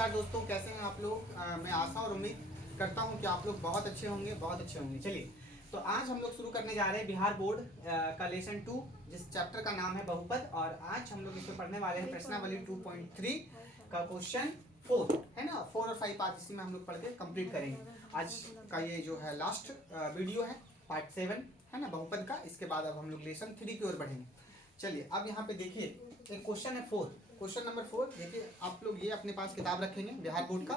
नमस्कार दोस्तों, कैसे हैं आप लोग। मैं आशा और उम्मीद करता हूं कि आप लोग बहुत अच्छे होंगे, बहुत अच्छे होंगे। चलिए, तो आज हम लोग शुरू करने जा रहे हैं बिहार बोर्ड का लेसन 2, जिस चैप्टर का नाम है बहुपद। और आज हम लोग इसमें पढ़ने वाले हैं प्रश्नावली 2.3 का क्वेश्चन 4, है ना। 4 और 5 आज इसी में हम लोग पढ़ के कंप्लीट करेंगे। आज का ये जो है लास्ट वीडियो है, पार्ट 7 है ना बहुपद का। इसके बाद अब हम लोग लेसन 3 की ओर बढ़ेंगे। चलिए, अब यहाँ पे देखिए एक क्वेश्चन है 4, क्वेश्चन नंबर 4। देखिए, आप लोग ये अपने पास किताब रखेंगे बिहार बोर्ड का,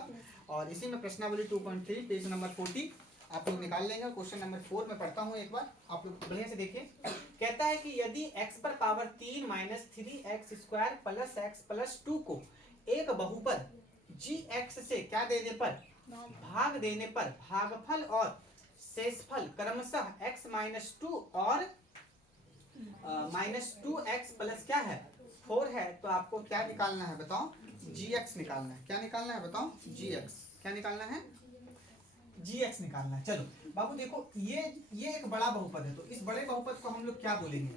और इसी में प्रश्नावली 2.3 पेज नंबर 40 आप लोग निकाल लेंगे। क्वेश्चन नंबर 4 में पढ़ता हूँ, एक बार आप लोग बढ़िया से देखिए। कहता है कि यदि x पर power 3 minus 3x square plus x plus 2 को एक बहुपद gx से क्या देने पर, भाग देने पर भागफल और शेषफल क्रमशः x माइनस 2 और माइनस 2x प्लस क्या है 4 है, तो आपको क्या निकालना है बताओ, gx निकालना है। क्या निकालना है बताओ, gx। क्या निकालना है, gx निकालना है। चलो बाबू देखो, ये एक बड़ा बहुपद है, तो इस बड़े बहुपद को हम लोग क्या बोलेंगे,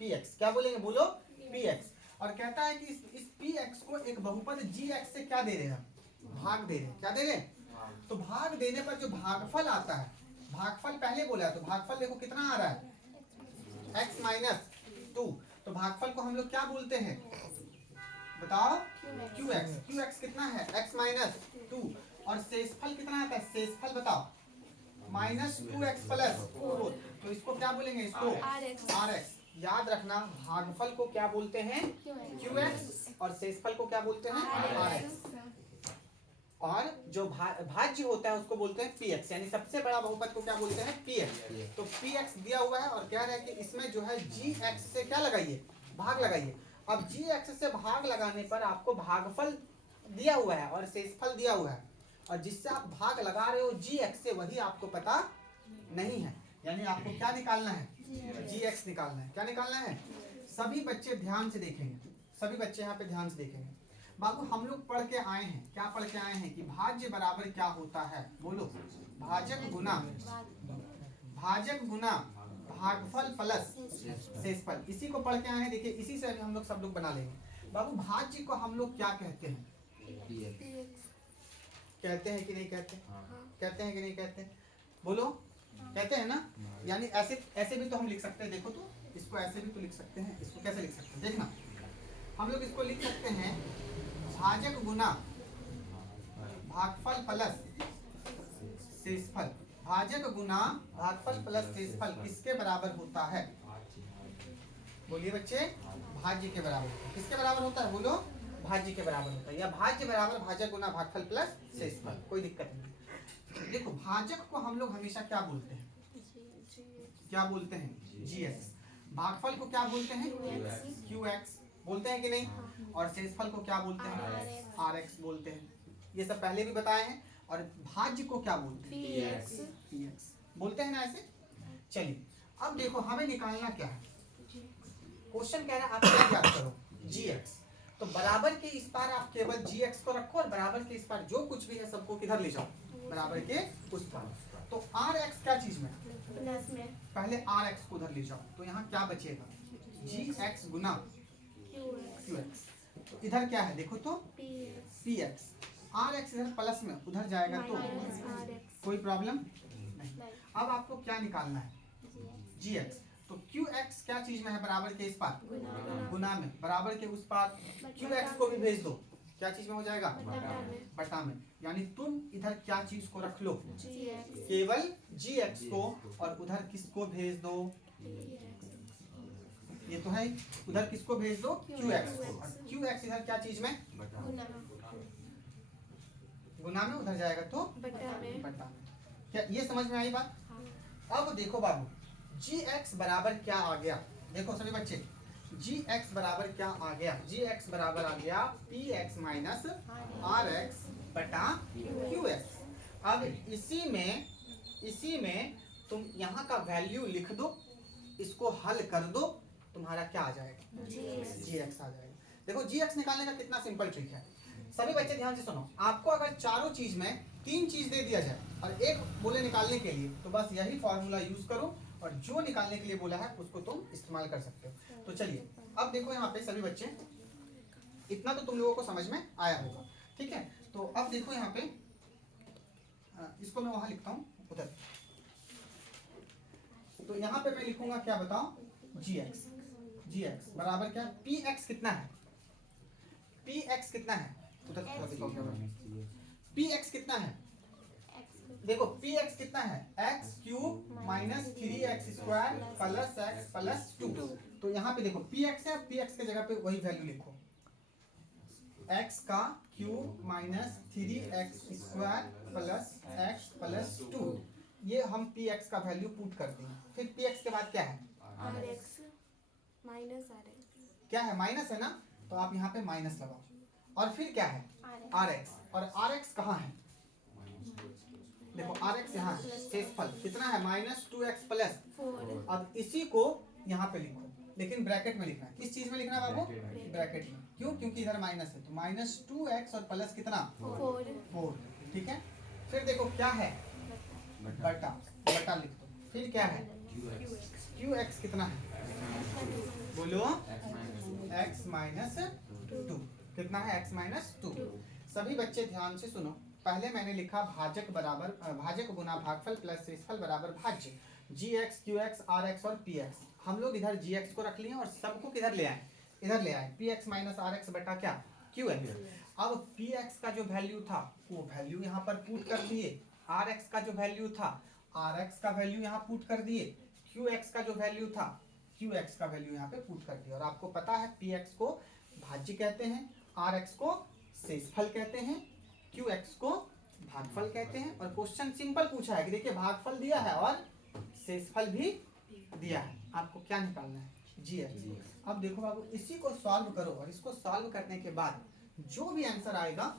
px। क्या बोलेंगे बोलो, px। और कहता है कि इस px को एक बहुपद gx से क्या दे रहे हैं, भाग दे रहे हैं। क्या दे रहे हैं, तो भाग देने पर जो भागफल आता है, भागफल पहले बोला है, तो भागफल देखो कितना आ रहा है, x माइनस 2। तो भागफल को हम लोग क्या बोलते हैं बताओ, qx। qx कितना है, x माइनस 2। और शेषफल कितना आता है, शेषफल बताओ, माइनस 2x प्लस 4। तो इसको क्या बोलेंगे, इसको rx। याद रखना, भागफल को क्या बोलते हैं, qx, और शेषफल को क्या बोलते हैं, rx। और जो भाज्य होता है उसको बोलते हैं px, यानी सबसे बड़ा बहुपद को क्या बोलते हैं, px। तो px दिया हुआ है और कह रहे हैं कि इसमें जो है gx से क्या लगाइए, भाग लगाइए। अब gx से भाग लगाने पर आपको भागफल दिया हुआ है और शेषफल दिया हुआ है, और जिससे आप भाग लगा रहे हो gx से, वही आपको पता नहीं है। यानी आपको क्या निकालना है, gx निकालना है। क्या निकालना है, सभी बच्चे ध्यान से देखेंगे, सभी बच्चे यहाँ पे ध्यान से देखेंगे। बाबू हम लोग पढ़ के आए हैं, क्या पढ़ के आए हैं कि भाज्य बराबर क्या होता है, बोलो, भाजक गुना, भाजक गुना भागफल प्लस शेषफल। इसी को पढ़ के आए हैं। देखिए, इसी से हम लोग सब लोग बना लेंगे। बाबू भाज्य को हम लोग क्या कहते हैं, कहते हैं कि नहीं कहते, कहते हैं कि नहीं कहते, बोलो, कहते हैं ना। यानी ऐसे ऐसे भी तो हम लिख सकते हैं, देखो तो इसको ऐसे भी तो लिख सकते हैं। इसको कैसे लिख सकते हैं, देखना, हम लोग इसको लिख सकते हैं भाजक गुना भागफल प्लस शेषफल। भाजक गुना भागफल प्लस शेषफल किसके बराबर होता है, बोलिए बच्चे, भाज्य के बराबर। किसके बराबर होता है, बोलो, भाज्य के बराबर होता है, या भाज्य बराबर भाजक गुना भागफल प्लस शेषफल, कोई दिक्कत नहीं। देखो, भाजक को हम लोग हमेशा क्या बोलते हैं, क्या बोलते हैं, gx। भागफल को क्या बोलते हैं, qx बोलते हैं कि नहीं, और शेषफल को क्या बोलते हैं, rx बोलते हैं। ये सब पहले भी बताए हैं। और भाज्य को क्या बोलते हैं, px बोलते हैं ना ऐसे। चलिए, अब देखो हमें निकालना क्या है, क्वेश्चन कह रहा है आप क्या याद करो, gx। तो बराबर के इस पार आप केवल gx को रखो, और बराबर के इस पार जो कुछ भी है सबको किधर ले जाओ, बराबर के उस पार। तो rx क्या चीज में, प्लस में, पहले rx को उधर ले जाओ, तो यहाँ क्या बचेगा, gx गुना qx। तो इधर क्या है देखो तो, px। rx इधर प्लस में उधर जाएगा तो कोई प्रॉब्लम नहीं। अब आपको क्या निकालना है, gx। तो qx क्या चीज में है, बराबर के इस पार, गुना में, बराबर के उस पार qx को भी भेज दो, क्या चीज में हो जाएगा, बटा में। यानी तुम इधर क्या चीज को रख लो, केवल gx को, और उधर किसको भेज दो, ये तो है, उधर किसको भेज दो, qx को। और qx इधर क्या चीज में, गुना में, उधर जाएगा तो बटा में। क्या ये समझ में आई बात। अब देखो बाबू, gx बराबर क्या आ गया, देखो सभी बच्चे, gx बराबर क्या आ गया, gx बराबर आ गया px माइनस rx बटा qx। अब इसी में तुम यहाँ का वैल्यू लिख दो, इसको हल कर दो, तुम्हारा क्या आ जाएगा, gx आ जाएगा। देखो gx निकालने का कितना सिंपल ट्रिक है। सभी बच्चे ध्यान से सुनो, आपको अगर चारों चीज में 3 चीज दे दिया जाए और एक बोले निकालने के लिए, तो बस यही फॉर्मूला यूज करो, और जो निकालने के लिए बोला है उसको तुम इस्तेमाल कर सकते हो। तो चलिए, अब देखो यहाँ पे सभी बच्चे, इतना तो तुम लोगों को समझ में आया होगा, ठीक है। तो अब देखो यहाँ पे इसको मैं वहां लिखता हूँ उधर, तो यहाँ पे मैं लिखूंगा क्या बताओ, जी एक्स बराबर क्या, पी एक्स कितना है, पी एक्स कितना है, उधर पी एक्स कितना है, देखो पी एक्स कितना है, x cube minus 3x² plus x plus 2। तो यहाँ पे देखो पी एक्स है, पी एक्स की जगह पे वही वैल्यू लिखो, x का cube minus 3x² plus x plus 2। ये हम पी एक्स का वैल्यू पुट करते हैं। फिर पी एक्स के बाद क्या है, RX माइनस RX, क्या है, माइनस है ना, तो आप यहाँ पे माइनस लगाओ। और फिर क्या है, आर एक्स, और आर एक्स कहाँ है, देखो आर एक्स यहाँ है, शेषफल कितना है, -2x प्लस 4। अब इसी को यहाँ पे लिखो, लेकिन ब्रैकेट में लिखना है। किस चीज में लिखना है बाबू, ब्रैकेट में, क्यों, क्योंकि इधर माइनस है, तो -2x और प्लस कितना 4, ठीक है। फिर देखो क्या है, बटा, बटा लिख दो। फिर क्या है, qx कितना है, बोलो, x माइनस 2, कितना है, x माइनस 2। सभी बच्चे ध्यान से सुनो, पहले मैंने लिखा भाजक बराबर भाजक गुना भागफल प्लस शेषफल बराबर भाज्य, gx qx rx और px। हम लोग इधर gx को रख लिए और सबको किधर ले आए, इधर ले आए, px माइनस rx बटा क्या, qx। अब px का जो वैल्यू था वो वैल्यू यहाँ पर पुट कर दिए, rx का जो वैल्यू था rx का वैल्यू यहाँ पुट कर दिए, qx का जो वैल्यू था qx का वैल्यू यहाँ पे पुट कर दिया। और आपको पता है px को भाज्य कहते हैं, rx को शेषफल कहते हैं, qx को भागफल कहते हैं। और क्वेश्चन सिंपल पूछा है कि देखिए भागफल दिया है और शेषफल भी दिया है, आपको क्या निकालना है, gx। अब देखो बाबू इसी को सॉल्व करो और इसको सॉल्व करने के बाद जो भी आंसर आएगा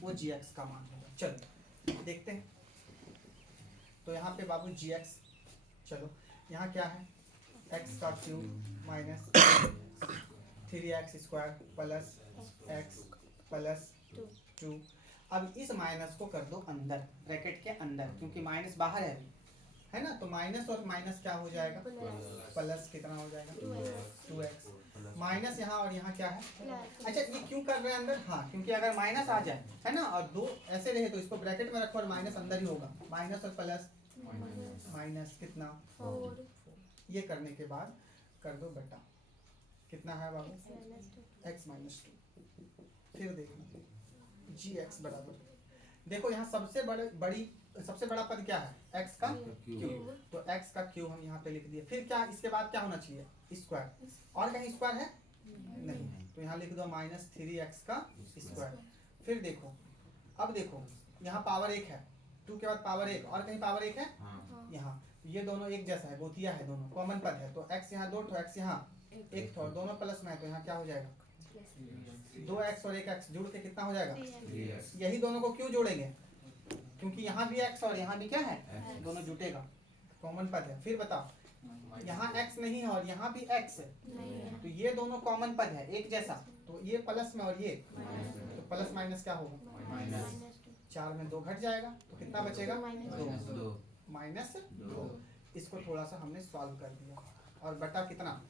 वो gx का मान होगा। चलो देखते हैं, तो यहाँ पे बाबू gx, चलो यहाँ क्या है, x का cube minus 3x² plus x plus 2। अब इस माइनस को कर दो अंदर, ब्रैकेट के अंदर, क्योंकि माइनस बाहर है ना, तो माइनस और माइनस क्या हो जाएगा, प्लस कितना हो जाएगा, 2x। माइनस यहाँ और यहाँ क्या है, अच्छा ये क्यों कर रहे हैं अंदर, हाँ क्योंकि अगर माइनस आ जाए है ना और दो ऐसे रहे तो इसको ब्रैकेट में रखो और माइनस अंदर ही होगा, माइनस और प्लस माइनस कितना 4। ये करने के बाद कर दो बटा, कितना है बाबू, x माइनस 2। फिर देखना gx बराबर, देखो यहाँ सबसे सबसे बड़ा पद क्या है, x का क्यूब, तो x का क्यूब हम यहाँ पे लिख दिए। फिर क्या, इसके बाद क्या होना चाहिए, स्क्वायर, और कहीं स्क्वायर है नहीं, तो यहाँ लिख दो -3x का स्क्वायर। फिर देखो, अब देखो यहाँ पावर 1 है, 2 के बाद पावर 1, और कहीं पावर 1 है यहाँ, ये दोनों एक जैसा है, गोतिया है, दोनों कॉमन पद है, तो x यहाँ 2 तो x यहाँ 1 तो, दोनों प्लस में है, तो यहाँ क्या हो जाएगा, 2x और 1x जुड़ के कितना हो जाएगा, यही दोनों को क्यों जोड़ेंगे, क्योंकि यहाँ भी x और यहाँ भी क्या है, दोनों जुटेगा, कॉमन पद है। फिर बताओ यहाँ x नहीं है और यहाँ भी x है, तो ये दोनों कॉमन पद है एक जैसा, तो ये प्लस में और ये, तो प्लस माइनस क्या होगा, 4 में 2 घट जाएगा, तो कितना बचेगा, 2 माइनस 2। इसको थोड़ा सा हमने सॉल्व कर दिया, और बटा कितना,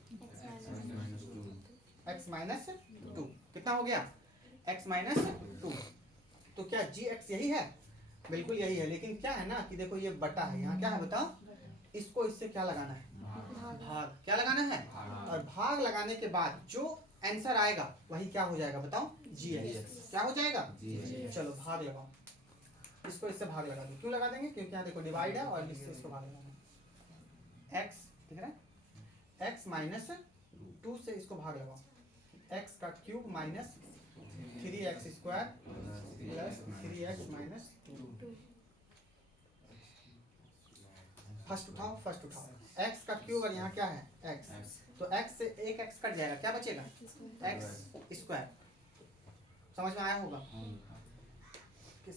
x माइनस 2, कितना हो गया, x माइनस 2। तो क्या gx यही है, बिल्कुल यही है, लेकिन क्या है ना कि देखो ये बटा है, यहाँ क्या है बताओ, इसको इससे क्या लगाना है, भाग, क्या लगाना है, और भाग लगाने के बाद जो आंसर आएगा वही क्या हो जाएगा बताओ, gx, क्या हो जाएगा, चलो भाग लगाओ, इसको इससे भाग लगा दो, क्यों लगा देंगे, क्योंकि यहाँ देखो डिवाइड है और इससे इसको भाग लगाना, x दिख रहा है, x माइनस 2 से इसको भाग लगाओ, x का cube minus 3x² plus 3x minus 2। First उठाओ, x का क्यूब और यहाँ क्या है x, तो x से एक x कट जाएगा, क्या बचेगा, x²। समझ में आया होगा,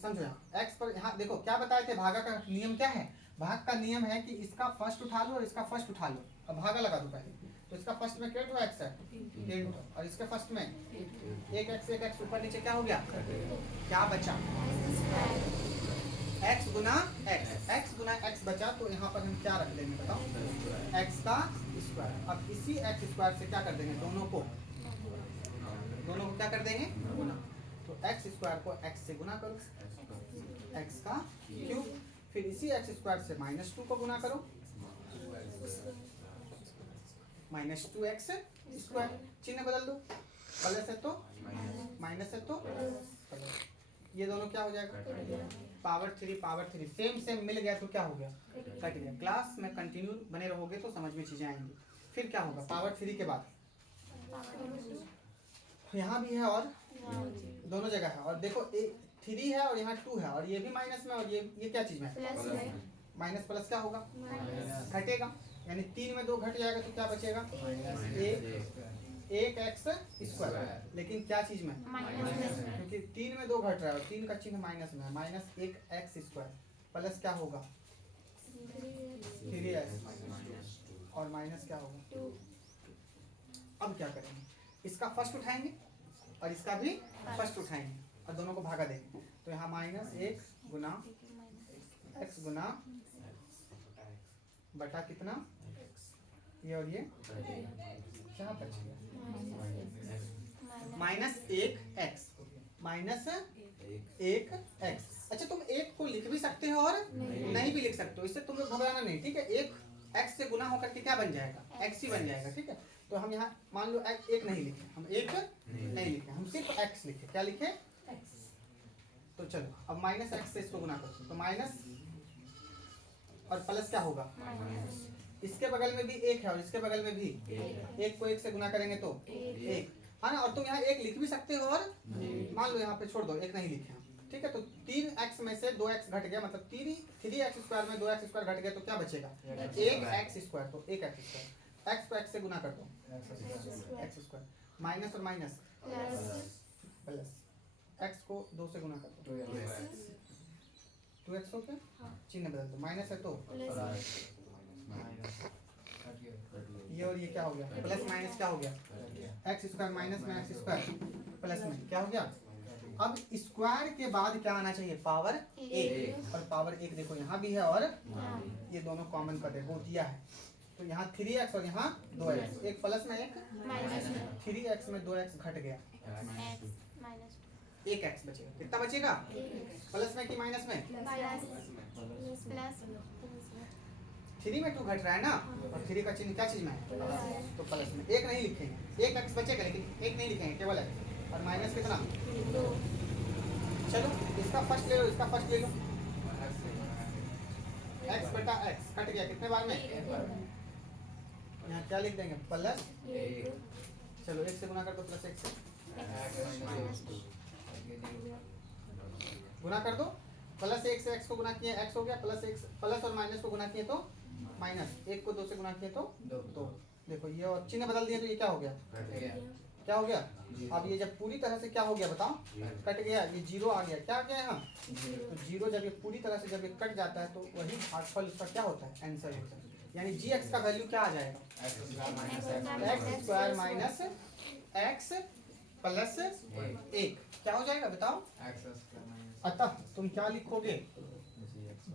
समझो यहाँ x पर, यहाँ देखो क्या बताए थे, भागा का नियम क्या है, भाग का नियम है कि इसका फर्स्ट उठा लो और इसका फर्स्ट उठा लो, अब भागा लगा दो पहले, तो इसका फर्स्ट में क्या x है 1 और इसके फर्स्ट में 1x ऊपर नीचे क्या हो गया, क्या बचा, x गुना x बचा, तो यहाँ पर हम क्या रख देंगे बताओ, x का स्क्वायर। अब इसी x स्क्वायर से क्या कर देंगे, दोनों को दोनों को क्या कर देंगे, गुना। तो एक्स स्क्वायर को एक्स से गुना करो, एक्स का क्यूब, फिर इसी एक्स स्क्वायर से -2 को गुना करो, -2x स्क्वायर, चिन्ह बदल दो, प्लस है तो माइनस है तो प्लस, ये दोनों क्या हो जाएगा, पावर 3 सेम मिल गया तो क्या हो गया, कट गया। क्लास में कंटिन्यू बने रहोगे तो समझ में चीजें आएंगी। फिर क्या होगा, पावर 3 के बाद यहाँ भी है और दोनों जगह है, और देखो 3 है और यहाँ 2 है, और ये भी माइनस में, और ये क्या चीज में, माइनस प्लस क्या होगा, घटेगा, यानी 3 में 2 घट जाएगा तो क्या बचेगा, एक एक्स स्क्वायर, लेकिन क्या चीज में, क्योंकि 3 में 2 घट रहा है और 3 का चिन्ह माइनस में है, माइनस 1x स्क्वायर प्लस क्या होगा 3x और माइनस क्या होगा। अब क्या करेंगे, इसका फर्स्ट उठाएंगे और इसका भी फर्स्ट उठाएंगे और दोनों को भागा देंगे, तो यहाँ -1 गुना x गुना बटा कितना, ये और ये क्या बचेगा, -1x -1x। अच्छा तुम एक को लिख भी सकते हो और नहीं भी लिख सकते हो, इससे तुम लोग घबराना नहीं, ठीक है। एक x से गुना होकर के क्या बन जाएगा, x ही बन जाएगा, ठीक है। तो हम यहाँ मान लो एक नहीं लिखे, हम एक नहीं लिखे, हम सिर्फ x लिखे, क्या लिखे, तो चलो अब -x से इसको गुना करते तो माइनस और प्लस क्या होगा, इसके बगल में भी एक है और इसके बगल में भी एक को एक से गुना करेंगे तो एक, हाँ ना। और तुम यहाँ एक लिख भी सकते हो और मान लो यहाँ पे छोड़ दो, एक नहीं लिखे हम, ठीक है। तो 3x में से 2x घट गया, मतलब 3x स्क्वायर में 2x स्क्वायर घट गया तो क्या बचेगा, 1x स्क्वायर, तो 1x स्क्वायर, x को x से गुना कर दो, x स्क्वायर, माइनस और माइनस प्लस, x को 2 से गुना कर दो, 2x हो गया, चिन्ह बदल दो, माइनस है तो ये और ये क्या हो गया, प्लस माइनस क्या हो गया, एक्स स्क्वायर माइनस में एक्स स्क्वायर प्लस में क्या हो गया। अब स्क्वायर के बाद क्या आना चाहिए, पावर 1, और पावर 1 देखो यहाँ भी है और ये दोनों कॉमन कर दे, वो दिया है, तो यहाँ 3x और यहाँ 2x, एक प्लस में एक माइनस में, 3x में 2x घट गया, 1x बचेगा, कितना बचेगा, प्लस में कि माइनस में, 3 में 2 घट रहा है ना, और 3 का चिन्ह क्या चीज में है, तो प्लस में, एक नहीं लिखेंगे, एक x बचेगा लेकिन एक नहीं लिखेंगे, केवल x, और माइनस कितना, चलो इसका फर्स्ट ले लो, इसका फर्स्ट ले लो, x बटा x कट गया कितने बार में, यहाँ क्या लिख देंगे, प्लस, चलो 1 से गुना कर दो, प्लस 1 से गुना कर दो, प्लस 1 से x को गुना किए x हो गया, प्लस 1 प्लस और माइनस को गुना किए तो माइनस, 1 को 2 से गुना किए तो 2, देखो ये और चिन्ह बदल दिए तो ये क्या हो गया, क्या हो गया। अब ये जब पूरी तरह से क्या हो गया बताओ, कट गया, ये 0 आ गया, क्या आ गया यहाँ, तो 0 जब ये पूरी तरह से जब ये कट जाता है तो वही भागफल उसका क्या होता है, आंसर होता है, यानी gx का वैल्यू क्या आ जाएगा, x square minus x plus 1 क्या हो जाएगा बताओ। अतः तुम क्या लिखोगे,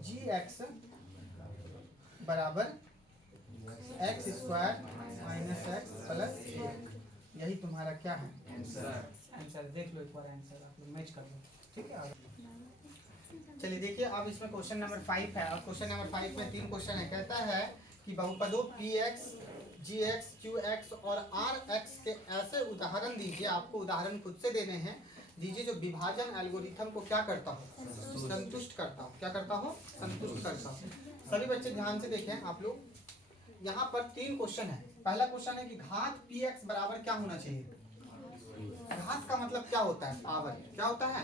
gx बराबर x square minus x plus 1, यही तुम्हारा क्या है आंसर। देख लो एक बार आंसर, आप लोग मैच कर लो, ठीक है। चलिए देखिए अब इसमें क्वेश्चन नंबर 5 है, और क्वेश्चन नंबर 5 में 3 क्वेश्चन है। कहता है कि बहुपदों px, gx, qx और rx के ऐसे उदाहरण दीजिए, आपको उदाहरण खुद से देने हैं, दीजिए जो विभाजन एल्गोरिथम को क्या करता हो, संतुष्ट करता हो, क्या करता हो, संतुष्ट करता हो। सभी बच्चे ध्यान से देखें आप लोग, यहाँ पर 3 क्वेश्चन है। पहला क्वेश्चन है कि घात px बराबर क्या होना चाहिए, घात का मतलब क्या होता है, पावर, क्या होता है,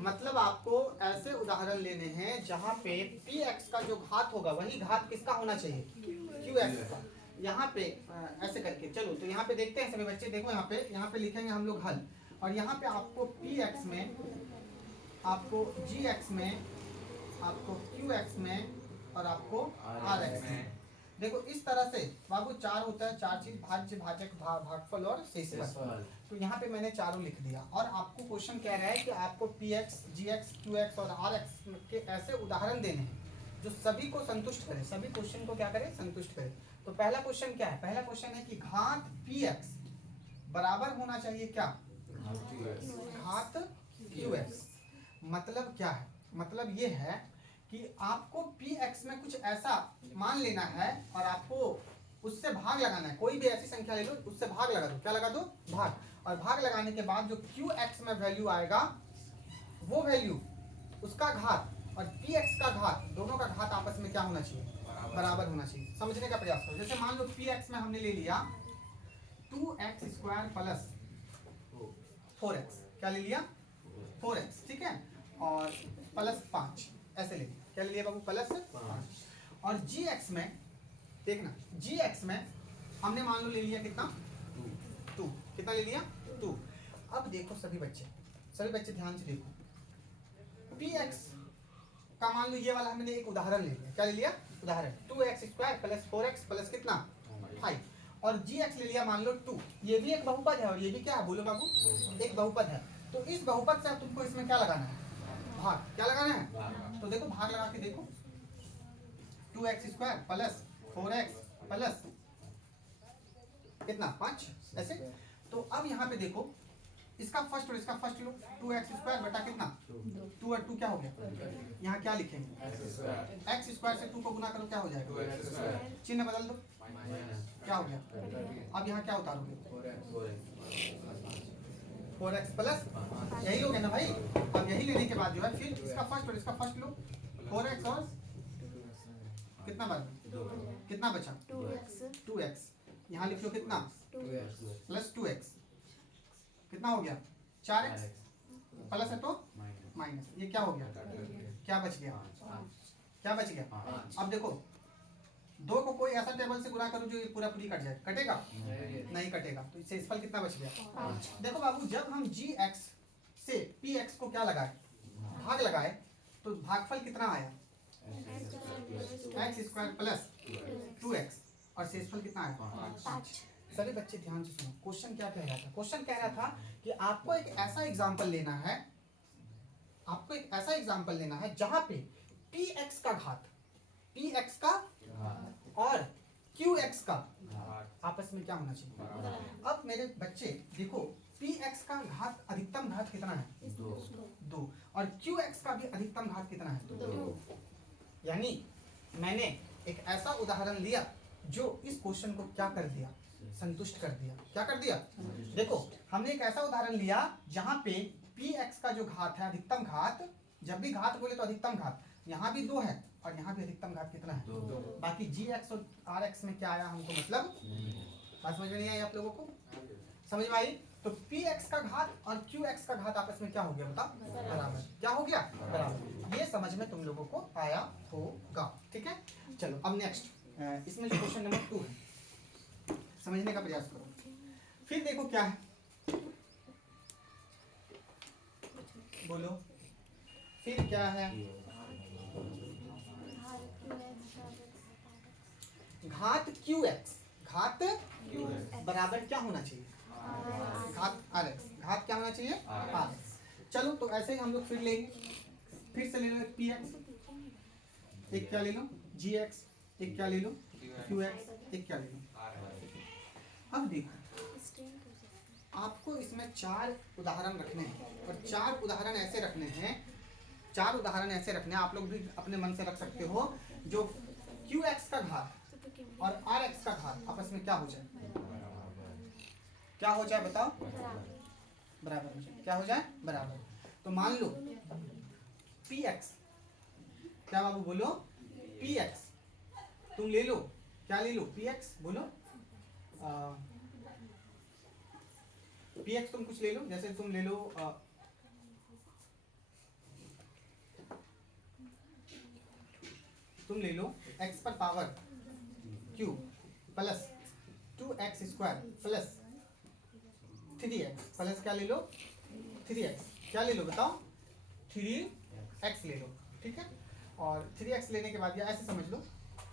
मतलब आपको ऐसे उदाहरण लेने हैं जहाँ पे px का जो घात होगा वही घात किसका होना चाहिए, qx का। यहाँ पे ऐसे करके चलो, तो यहाँ पे देखते हैं सभी बच्चे, देखो यहाँ पे लिखेंगे हम लोग हल, और यहाँ पे आपको px में, आपको gx में, आपको qx में और आपको rx में, देखो इस तरह से बाबू 4 होता है, 4 चीज, भाज्य, भाजक, भागफल और शेष भागफल। तो यहाँ पे मैंने चारों लिख दिया, और आपको क्वेश्चन कह रहा है कि आपको px, gx, qx और rx के ऐसे उदाहरण देने हैं जो सभी को संतुष्ट करें, सभी क्वेश्चन को क्या करें, संतुष्ट करें। तो पहला क्वेश्चन क्या है, पहला क्वेश्चन है कि घात px बराबर होना चाहिए क्या, घात QX। मतलब क्या है? मतलब ये है कि आपको PX में कुछ ऐसा मान लेना है और आपको उससे भाग लगाना है। कोई भी ऐसी संख्या ले लो, उससे भाग लगा दो। क्या लगा दो? भाग। और भाग लगाने के बाद जो QX में वैल्यू आएगा, वो वैल्यू, उसका घात और PX का घात, दोनों का घात आपस में क्या होना चाहिए? बराबर होना चाहिए। समझने का प्रयास करो। जैसे मान लो PX में हमने ले लिया 2x स्क्वायर प्लस 4x। क्या ले लिया? 4x, ठीक है। और प्लस 5 ऐसे ले लिया। क्या ले लिया बाबू? प्लस 5। और GX में देखना, GX में हमने मान लो ले लिया कितना? 2। कितना ले लिया? 2। अब देखो सभी बच्चे ध्यान से देखो। PX का मान लो ये वाला हमने एक उदाहरण ले लिया। क्या ले लिया? उदाहरण 2x square plus 4x plus कितना? 5। और GX ले लिया मान लो 2। ये भी एक बहुपद है और ये भी क्या है? बोलो बाबू, एक बहुपद है। तो इस बहुपद से अब तुमको इसमें क्या लगाना है? भाग। क्या लगाना है? तो देखो भाग लगा के देखो। 2x square plus 4x plus कितना? 5 ऐसे। तो अब यहाँ पे देखो, इसका फर्स्ट और इसका फर्स्ट लो। 2x स्क्वायर बटा कितना? 2 और 2 क्या हो गया? यहाँ क्या लिखेंगे? x स्क्वायर से 2 को गुना करो, क्या हो जाएगा? चिन्ह बदल दो, क्या हो गया? अब यहाँ क्या उतारोगे? 4x प्लस, यही लोगे ना भाई। अब यही लेने के बाद जो है फिर इसका फर्स्ट और इसका फर्स्ट लो। 4x और कितना कितना बचा? 2x। यहाँ लिख लो कितना? Plus 2x। कितना हो गया? 4x। प्लस है तो माइनस। ये क्या हो गया? क्या बच गया? क्या बच गया? अब देखो, 2 को कोई ऐसा टेबल से गुणा करो जो ये पूरा पूरी कट जाए। कटेगा? नहीं कटेगा। तो इससे फल कितना बच गया? देखो बाबू, जब हम GX से PX को क्या लगाए? भाग लगाए, तो भागफल कितना आया? x square plus 2x। और शेषफल कितना आया? 5। सभी बच्चे ध्यान से सुनो। क्वेश्चन क्या कह रहा था? क्वेश्चन कह रहा था कि आपको एक ऐसा एग्जांपल लेना है, आपको एक ऐसा एग्जांपल लेना है जहां पे PX का घात और QX का आपस में क्या होना चाहिए? अब मेरे बच्चे देखो, PX का घात, अधिकतम घात कितना है? 2। और QX का भी अधिकतम घात कितना है? 2। यानी मैंने एक ऐसा उदाहरण लिया जो इस क्वेश्चन को क्या कर दिया? संतुष्ट कर दिया। क्या कर दिया? देखो, हमने एक ऐसा उदाहरण लिया जहां पे PX का जो घात है, अधिकतम घात, जब भी घात बोले तो अधिकतम घात, यहाँ भी 2 है और यहाँ भी अधिकतम घात कितना है? 2। बाकी GX और RX में क्या आया हमको मतलब? बात समझ में नहीं आई आप लोगों को? समझ में आई? तो PX का घात और QX का घात आपस में क्या हो गया? बताओ। बराबर। क्या हो गया? बराबर। ये समझ में तुम लोगों को आया होगा। ठीक है, चलो अब नेक्स्ट, इसमें जो क्वेश्चन नंबर 2 है, समझने का प्रयास करो। फिर देखो क्या है, बोलो फिर क्या है? घात QX, घात बराबर क्या होना चाहिए? घात RX। घात क्या होना चाहिए? RX। चलो तो ऐसे ही हम लोग फिर लेंगे। फिर से ले लो PX, एक क्या ले लो? GX, एक क्या ले लो? QX, एक क्या ले लो? अब देखो, आपको इसमें 4 उदाहरण रखने हैं और 4 उदाहरण ऐसे रखने हैं, 4 उदाहरण ऐसे रखने हैं, आप लोग भी अपने मन से रख सकते हो, जो QX का घात और RX का घात आपस में क्या हो जाए? क्या हो जाए बताओ? बराबर हो जाए। क्या हो जाए? बराबर। तो मान लो PX, क्या बाबू बोलो? PX तुम ले लो। क्या ले लो? PX बोलो। PX तुम कुछ ले लो, जैसे तुम ले लो तुम ले लो x पर power q plus 2x square plus 3x plus क्या ले लो? 3x। क्या ले लो बताओ? 3x ले लो। ठीक है, और 3x लेने के बाद या ऐसे समझ लो,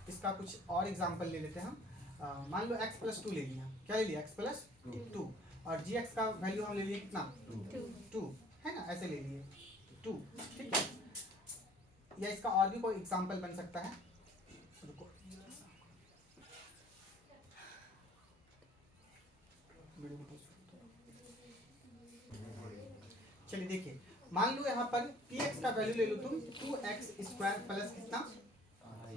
इसका कुछ और एग्जांपल ले लेते हैं हम। मान लो x प्लस 2 ले लिया। क्या ले लिया? x plus 2। और gx का वैल्यू हम ले लिए कितना? 2 है ना, ऐसे ले लिए 2। ठीक है, या इसका और भी कोई एग्जांपल बन सकता है। रुको, चलिए देखिए, मान लो यहाँ पर पी एक्स का वैल्यू ले लो तुम 2x² प्लस कितना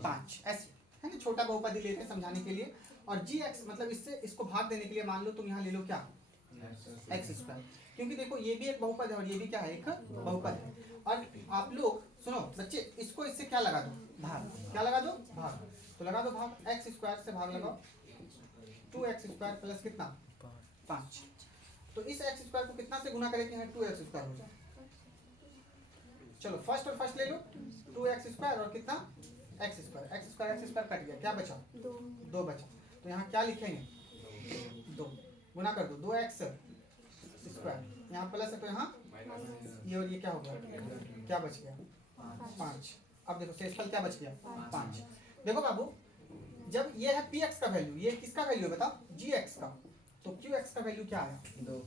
5, ऐसे है ना, छोटा बहुपदी लेते हैं समझाने के लिए। और जी एक्स मतलब इससे इसको भाग देने के लिए मान लो तुम यहाँ ले लो क्या x², क्योंकि देखो ये भी एक बहुपद है और ये भी क्या है, एक बहुपद है। और आप लोग सुनो बच्चे, इसको इससे क्या लगा दो, भाग, क्या लगा दो, भाग, तो लगा दो भाग, x² से भाग लगाओ 2x² प्लस कितना 5, तो इस x² को कितना से गुना करेंगे, 2x² हो जाए। चलो फर्स्ट और फर्स्ट ले लो, 2x² और कितना x² कट गया, क्या बचा 2 बचा, तो यहाँ क्या लिखेंगे 2, गुना कर दो 2x², यहाँ प्लस है तो यहाँ ये और ये क्या हो गया, क्या बच गया 5। अब देखो शेषफल क्या बच गया 5। देखो बाबू, जब ये है px का वैल्यू, ये किसका वैल्यू है बताओ, gx का, तो qx का वैल्यू क्या आया 2,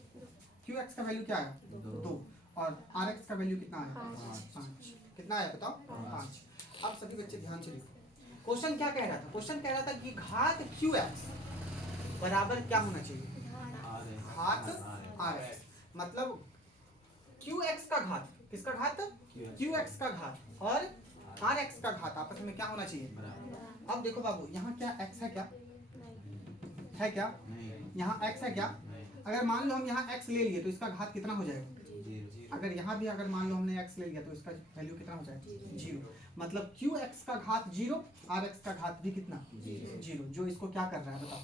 qx का वैल्यू क्या आया 2, और rx का वैल्यू कितना आया 5, कितना आया बताओ 5। अब सभी बच्चे ध्यान से लिखो, क्वेश्चन क्या कह रहा था, क्वेश्चन कह रहा था कि घात qx बराबर क्या होना चाहिए, घात rx, मतलब qx का घात, किसका घात, qx का घात और rx का घात आपस में क्या होना चाहिए। अब देखो बाबू, यहाँ क्या x है, क्या है, क्या यहाँ x है, क्या अगर मान लो हम यहाँ x ले लिए तो इसका घात कितना हो जाएगा, अगर यहाँ भी अगर मान लो हमने x ले लिया तो इसका वैल्यू कितना हो जाएगा 0, मतलब qx का घात 0, rx का घात भी कितना 0, जो इसको क्या कर रहा है बताओ,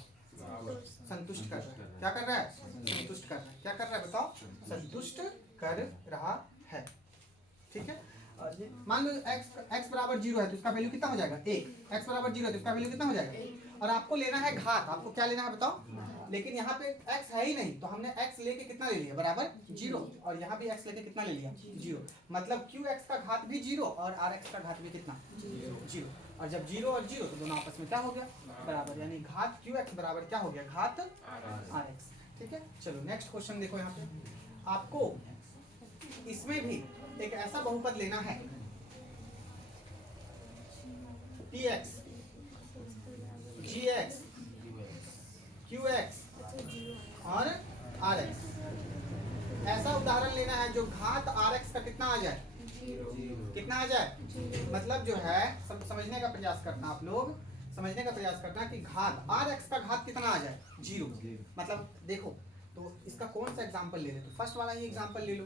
संतुष्ट कर रहा है, क्या कर रहा है, संतुष्ट कर रहा है, क्या कर रहा है बताओ, संतुष्ट कर रहा है, ठीक है। और ये मान लो x बराबर 0 है तो इसका वैल्यू कितना हो जाएगा 1, x बराबर 0 है तो इसका वैल्यू कितना हो जाएगा, और आपको लेना है घात, आपको क्या लेना है बताओ, लेकिन यहाँ पे x है ही नहीं तो हमने x लेके कितना ले लिया बराबर 0, और यहाँ भी x लेके कितना ले लिया 0, मतलब qx का घात भी 0 और rx का घात भी कितना 0, और जब 0 और 0 तो दोनों आपस में क्या हो गया बराबर, यानी घात qx बराबर क्या हो गया, घात rx, ठीक है। चलो नेक्स्ट क्वेश्चन देखो, यहाँ पे आपको इसमें भी एक ऐसा बहुपद लेना है px, gx, qx और rx, ऐसा उदाहरण लेना है जो घात rx का कितना आ जाए, कितना आ जाए, मतलब जो है समझने का प्रयास करना, आप लोग समझने का प्रयास करना कि घात rx का घात कितना आ जाए 0, मतलब देखो तो इसका कौन सा एग्जांपल ले ले, तो फर्स्ट वाला ही एग्जांपल ले लो,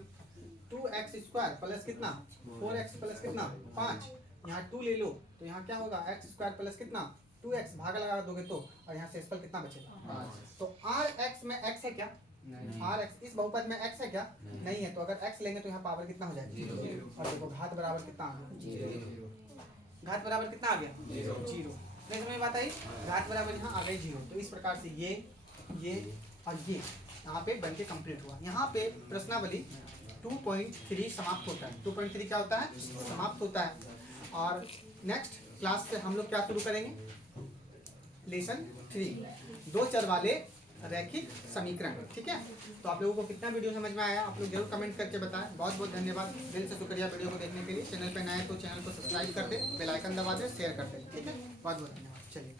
2x² प्लस कितना 4x प्लस कितना 5, यहाँ 2 ले लो तो यहाँ क्या होगा x² प्लस कितना 2x, भाग लगा दोगे तो, और यहाँ शेषफल कितना बचेगा, तो rx में x है क्या, rx इस बहुपद में x है क्या, नहीं है, तो अगर x लेंगे तो यहाँ पावर कितना हो जाएगा, और देखो घात बराबर कितना आ गया, घात बराबर कितना आ गया 0, नहीं समझ में बात आई, घात बराबर यहाँ आ गई 0, तो इस प्रकार से ये और ये यहाँ पे बन के कंप्लीट हुआ। यहाँ पे प्रश्नावली 2.3 समाप्त होता है, 2.3 क्या होता है, समाप्त होता है, और नेक्स्ट क्लास से हम लोग क्या शुरू करेंगे, लेसन 3, 2 चर वाले रैखिक समीकरण, ठीक है। तो आप लोगों को कितना वीडियो समझ में आया आप लोग जरूर कमेंट करके बताएं। बहुत बहुत धन्यवाद, दिल से शुक्रिया वीडियो को देखने के लिए। चैनल पे नए तो चैनल को सब्सक्राइब कर दे, बेल आइकन दबा दे, शेयर कर दे, ठीक है। बहुत बहुत धन्यवाद, चलिए।